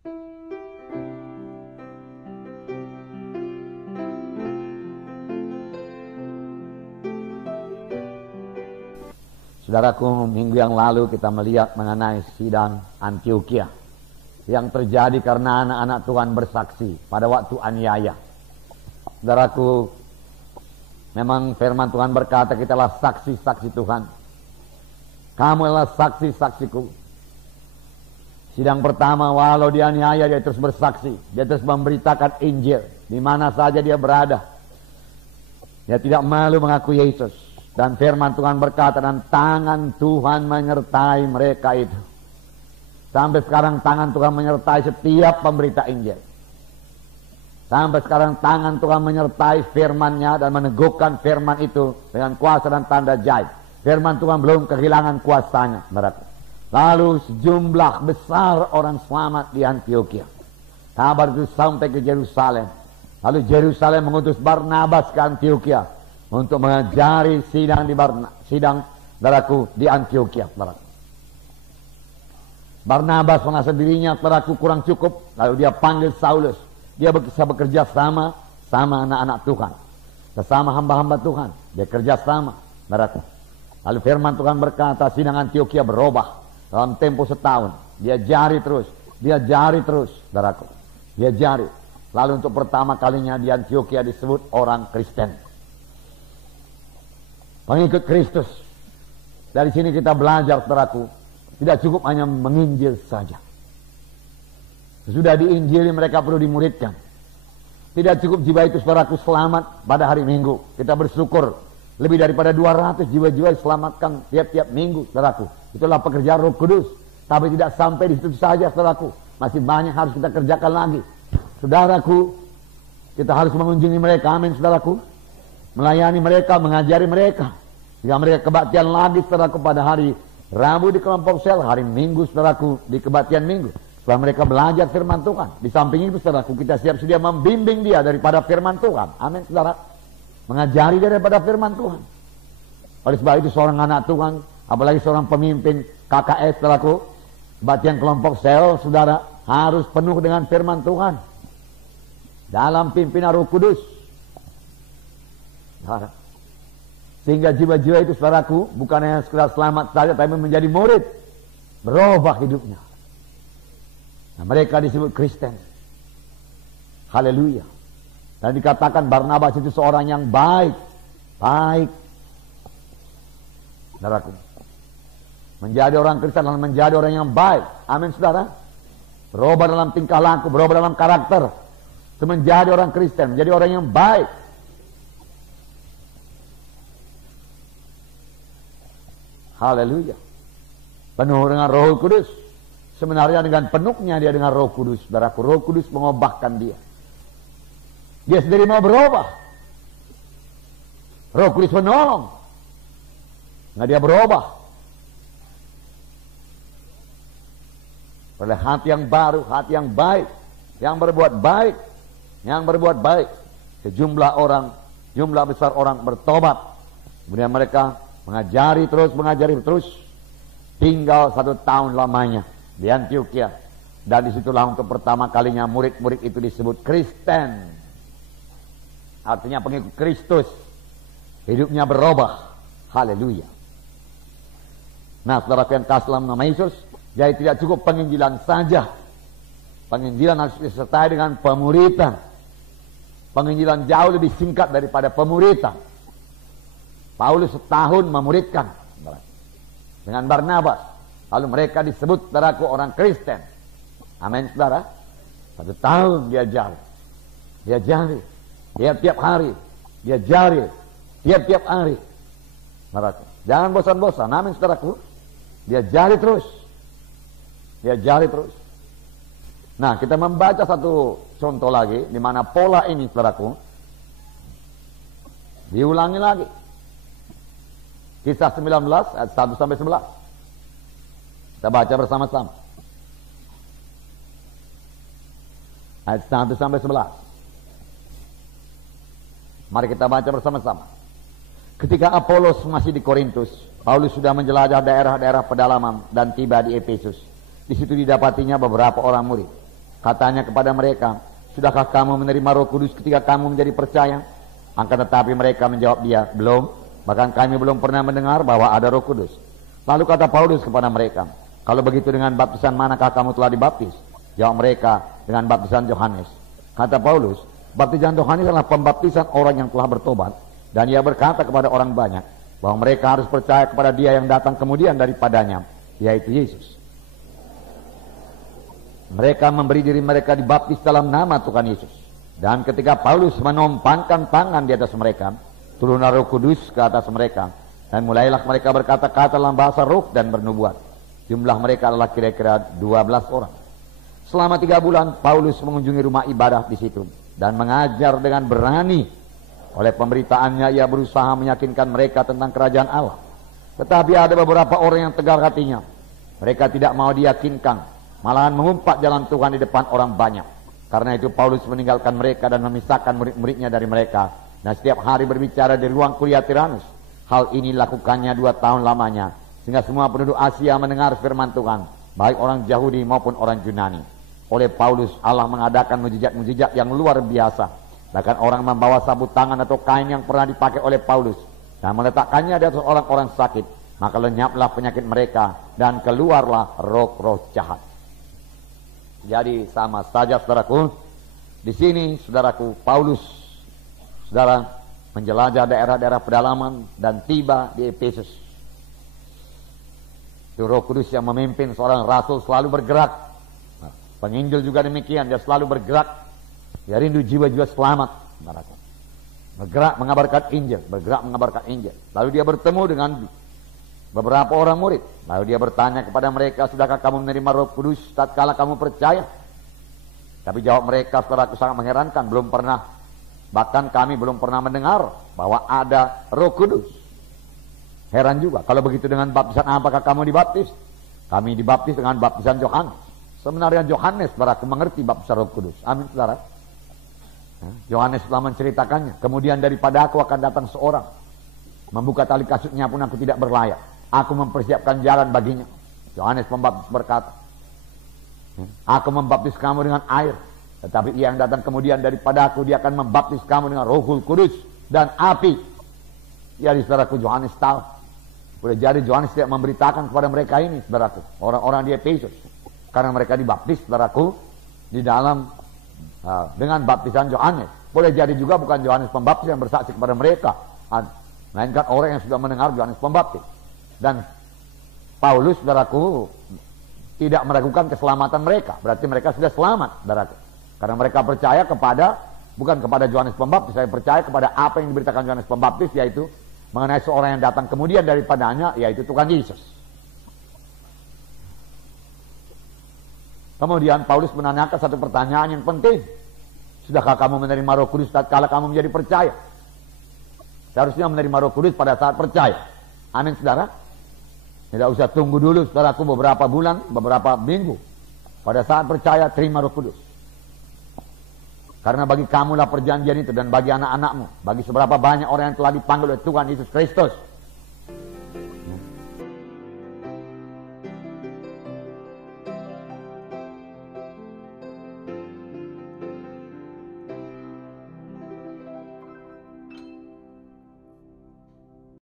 Saudaraku, minggu yang lalu kita melihat mengenai sidang Antiokhia yang terjadi karena anak-anak Tuhan bersaksi pada waktu aniaya. Saudaraku, memang firman Tuhan berkata kita adalah saksi-saksi Tuhan. Kamu adalah saksi-saksiku. Sidang pertama, walau dianiaya dia terus bersaksi, dia terus memberitakan Injil di mana saja dia berada. Dia tidak malu mengaku Yesus. Dan firman Tuhan berkata, dan tangan Tuhan menyertai mereka itu. Sampai sekarang tangan Tuhan menyertai setiap pemberita Injil. Sampai sekarang tangan Tuhan menyertai firman-Nya dan meneguhkan firman itu dengan kuasa dan tanda jahit. Firman Tuhan belum kehilangan kuasanya, saudaraku. Lalu sejumlah besar orang selamat di Antiokhia. Kabar itu sampai ke Yerusalem. Lalu Yerusalem mengutus Barnabas ke Antiokhia untuk mengajari sidang saudaraku di Antiokhia, saudaraku. Barnabas merasa dirinya, saudaraku, kurang cukup. Lalu dia panggil Saulus. Dia bisa bekerja sama anak-anak Tuhan, sesama hamba-hamba Tuhan. Dia kerja sama, saudaraku. Lalu firman Tuhan berkata, sidang Antiokhia berubah dalam tempo setahun. Dia jari terus, saudaraku. Dia jari. Lalu untuk pertama kalinya di Antiokhia disebut orang Kristen, pengikut Kristus. Dari sini kita belajar, saudaraku, tidak cukup hanya menginjil saja. Sesudah diinjili mereka perlu dimuridkan. Tidak cukup jiwa itu, saudaraku, selamat pada hari Minggu. Kita bersyukur lebih daripada 200 jiwa-jiwa diselamatkan tiap-tiap minggu, saudaraku. Itulah pekerjaan Roh Kudus. Tapi tidak sampai di situ saja, saudaraku. Masih banyak harus kita kerjakan lagi. Saudaraku, kita harus mengunjungi mereka, amin, saudaraku. Melayani mereka, mengajari mereka. Jika mereka kebaktian lagi, saudaraku, pada hari Rabu di kelompok sel, hari Minggu, saudaraku, di kebaktian Minggu. Setelah mereka belajar firman Tuhan. Di samping itu, saudaraku, kita siap sedia membimbing dia daripada firman Tuhan. Amin, saudara. Mengajari dia daripada firman Tuhan. Oleh sebab itu, seorang anak Tuhan, apalagi seorang pemimpin KKS, saudaraku, kebaktian kelompok sel, saudara, harus penuh dengan firman Tuhan. Dalam pimpinan Roh Kudus. Sehingga jiwa-jiwa itu, saudaraku, bukan hanya sekedar selamat saja, tapi menjadi murid, berubah hidupnya. Nah, mereka disebut Kristen. Haleluya. Dan dikatakan Barnabas itu seorang yang baik, saudaraku. Menjadi orang Kristen dan menjadi orang yang baik, amin, saudara. Berubah dalam tingkah laku, berubah dalam karakter, itu menjadi orang Kristen, menjadi orang yang baik. Haleluya. Penuh dengan Roh Kudus. Sebenarnya dengan penuhnya dia dengan Roh Kudus, saudaraku. Roh Kudus mengubahkan dia. Dia sendiri mau berubah. Roh Kudus menolong. Nah, dia berubah. Oleh hati yang baru, hati yang baik, yang berbuat baik, sejumlah orang, jumlah besar orang bertobat. Kemudian mereka mengajari terus, tinggal 1 tahun lamanya di Antiokhia. Dan disitulah untuk pertama kalinya murid-murid itu disebut Kristen. Artinya pengikut Kristus. Hidupnya berubah. Haleluya. Nah, saudara yang kasih dalam nama Yesus, jadi tidak cukup penginjilan saja. Penginjilan harus disertai dengan pemuritan. Penginjilan jauh lebih singkat daripada pemuritan. Paulus setahun memuridkan dengan Barnabas. Lalu mereka disebut, saudaraku, orang Kristen. Amin, saudara. 1 tahun dia jari. Tiap-tiap hari. Dia jari. Tiap-tiap hari. Saudaraku, jangan bosan-bosan. Amin, saudaraku. Dia jari terus. Nah, kita membaca satu contoh lagi, di mana pola ini, saudaraku, diulangi lagi. Kisah 19 ayat 1 sampai 11. Kita baca bersama-sama. Ayat 1 sampai 11. Mari kita baca bersama-sama. Ketika Apolos masih di Korintus, Paulus sudah menjelajah daerah-daerah pedalaman dan tiba di Efesus. Di situ didapatinya beberapa orang murid. Katanya kepada mereka, sudahkah kamu menerima Roh Kudus ketika kamu menjadi percaya? Akan tetapi mereka menjawab dia, belum. Bahkan kami belum pernah mendengar bahwa ada Roh Kudus. Lalu kata Paulus kepada mereka, kalau begitu dengan baptisan manakah kamu telah dibaptis? Jawab mereka, dengan baptisan Yohanes. Kata Paulus, baptisan Yohanes adalah pembaptisan orang yang telah bertobat. Dan ia berkata kepada orang banyak, bahwa mereka harus percaya kepada dia yang datang kemudian daripadanya, yaitu Yesus. Mereka memberi diri mereka dibaptis dalam nama Tuhan Yesus. Dan ketika Paulus menompangkan tangan di atas mereka, turunlah Roh Kudus ke atas mereka. Dan mulailah mereka berkata-kata dalam bahasa roh dan bernubuat. Jumlah mereka adalah kira-kira 12 orang. Selama 3 bulan, Paulus mengunjungi rumah ibadah di situ. Dan mengajar dengan berani. Oleh pemberitaannya, ia berusaha meyakinkan mereka tentang kerajaan Allah. Tetapi ada beberapa orang yang tegar hatinya. Mereka tidak mau diyakinkan. Malahan mengumpat jalan Tuhan di depan orang banyak. Karena itu Paulus meninggalkan mereka dan memisahkan murid-muridnya dari mereka. Dan setiap hari berbicara di ruang kuliah Tiranus. Hal ini lakukannya 2 tahun lamanya. Sehingga semua penduduk Asia mendengar firman Tuhan. Baik orang Yahudi maupun orang Yunani. Oleh Paulus Allah mengadakan mujizat-mujizat yang luar biasa. Bahkan orang membawa sabut tangan atau kain yang pernah dipakai oleh Paulus. Dan meletakkannya di atas orang-orang sakit. Maka lenyaplah penyakit mereka. Dan keluarlah roh-roh jahat. Jadi sama saja saudaraku, di sini saudaraku Paulus, saudara menjelajah daerah-daerah pedalaman dan tiba di Efesus. Itu Roh Kudus yang memimpin seorang rasul selalu bergerak. Nah, penginjil juga demikian, dia selalu bergerak. Dia rindu jiwa-jiwa selamat, saudaraku. Bergerak mengabarkan Injil, bergerak mengabarkan Injil. Lalu dia bertemu dengan beberapa orang murid. Lalu dia bertanya kepada mereka, sudahkah kamu menerima Roh Kudus tatkala kamu percaya? Tapi jawab mereka, saudaraku, sangat mengherankan. Belum pernah, bahkan kami belum pernah mendengar bahwa ada Roh Kudus. Heran juga, kalau begitu dengan baptisan apakah kamu dibaptis? Kami dibaptis dengan baptisan Yohanes. Sebenarnya Yohanes, saudaraku, mengerti baptisan Roh Kudus. Amin, saudara. Yohanes telah menceritakannya. Kemudian daripada aku akan datang seorang, membuka tali kasutnya pun aku tidak berlayak. Aku mempersiapkan jalan baginya. Yohanes Pembaptis berkata, aku membaptis kamu dengan air. Tetapi ia yang datang kemudian daripada aku, dia akan membaptis kamu dengan Rohul Kudus dan api. Jadi saudaraku, Yohanes tahu. Boleh jadi Yohanes tidak memberitakan kepada mereka ini, saudaraku. Orang-orang di Efesus. Karena mereka dibaptis, saudaraku, di dalam dengan baptisan Yohanes. Boleh jadi juga bukan Yohanes Pembaptis yang bersaksi kepada mereka. Melainkan orang yang sudah mendengar Yohanes Pembaptis. Dan Paulus, saudaraku, tidak meragukan keselamatan mereka. Berarti mereka sudah selamat, saudaraku. Karena mereka percaya kepada, bukan kepada Yohanes Pembaptis, saya percaya kepada apa yang diberitakan Yohanes Pembaptis, yaitu mengenai seorang yang datang kemudian daripadanya, yaitu Tuhan Yesus. Kemudian Paulus menanyakan satu pertanyaan yang penting. Sudahkah kamu menerima Roh Kudus tatkala kamu menjadi percaya? Seharusnya menerima Roh Kudus pada saat percaya. Amin, saudara. Tidak usah tunggu dulu, saudaraku, beberapa bulan, beberapa minggu. Pada saat percaya, terima Roh Kudus. Karena bagi kamulah perjanjian itu dan bagi anak-anakmu. Bagi seberapa banyak orang yang telah dipanggil oleh Tuhan Yesus Kristus.